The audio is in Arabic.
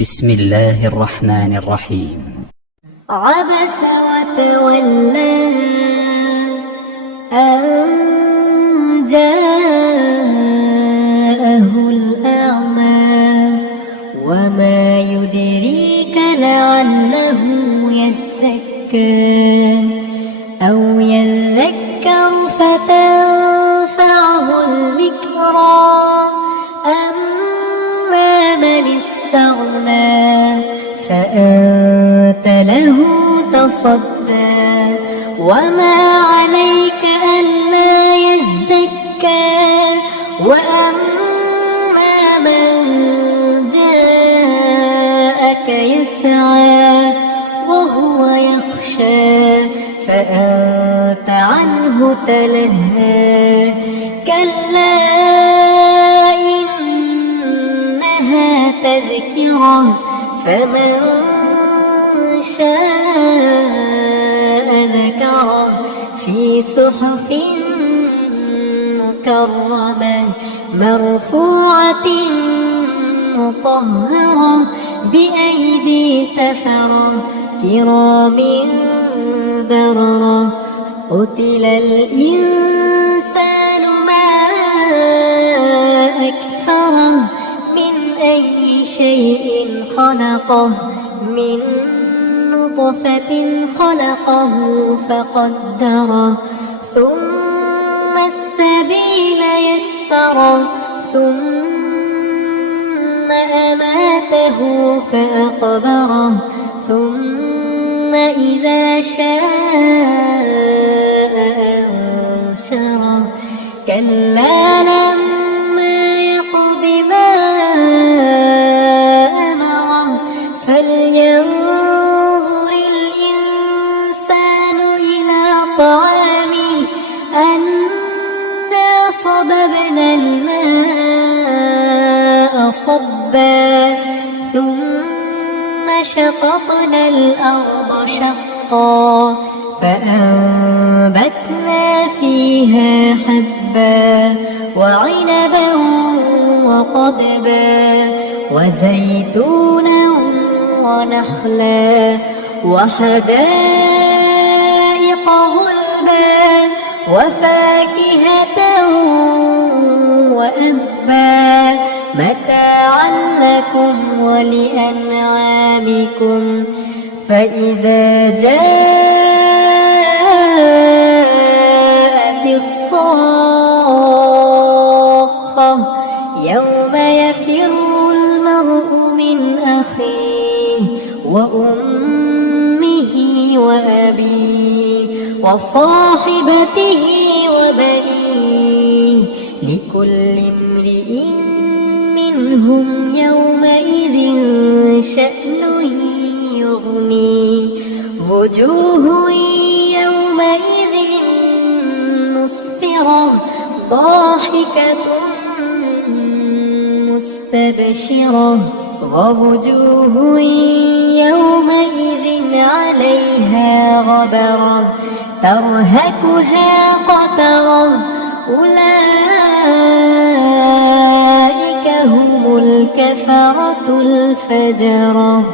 بسم الله الرحمن الرحيم. عبس وتولى أن جاءه الأعمى وما يدريك لعله يزكى أو يذكر فتنفعه الذكرى أما من استغنى فأنت له تصدى وما عليك ألا يزكى وأما من جاءك يسعى وهو يخشى فأنت عنه تلهى كلا إنها تذكرة فمن شاء ذكره في صحف مكرمة مرفوعة مطهرة بأيدي سفرة كرام بررة قتل الإنسان ما أكفره من أي شيء خلقه من نطفة خلقه فقدره ثم السبيل يسره ثم أماته فأقبره ثم إذا شاء أنشره كلا لما يقض ما أمره فلينظر الإنسان إلى طعامه أنا صببنا الماء صبا ثم شققنا الأرض شقا فأنبتنا فيها حبا وعنبا وقضبا وزيتونا ونخلا وحدائق غلبا وفاكهة وأبا متاعا لكم ولأنعامكم فإذا جاءت الصاخة يوم يفر المرء من أخيه وأمه وأبيه وصاحبته وبنيه لكل امرئ منهم يومئذ شأن يغنيه وجوه يومئذ مسفرة ضاحكة مستبشرة ووجوه يومئذ عليها غبرة ترهقها قترة أولئك هم الكفرة الفجرة.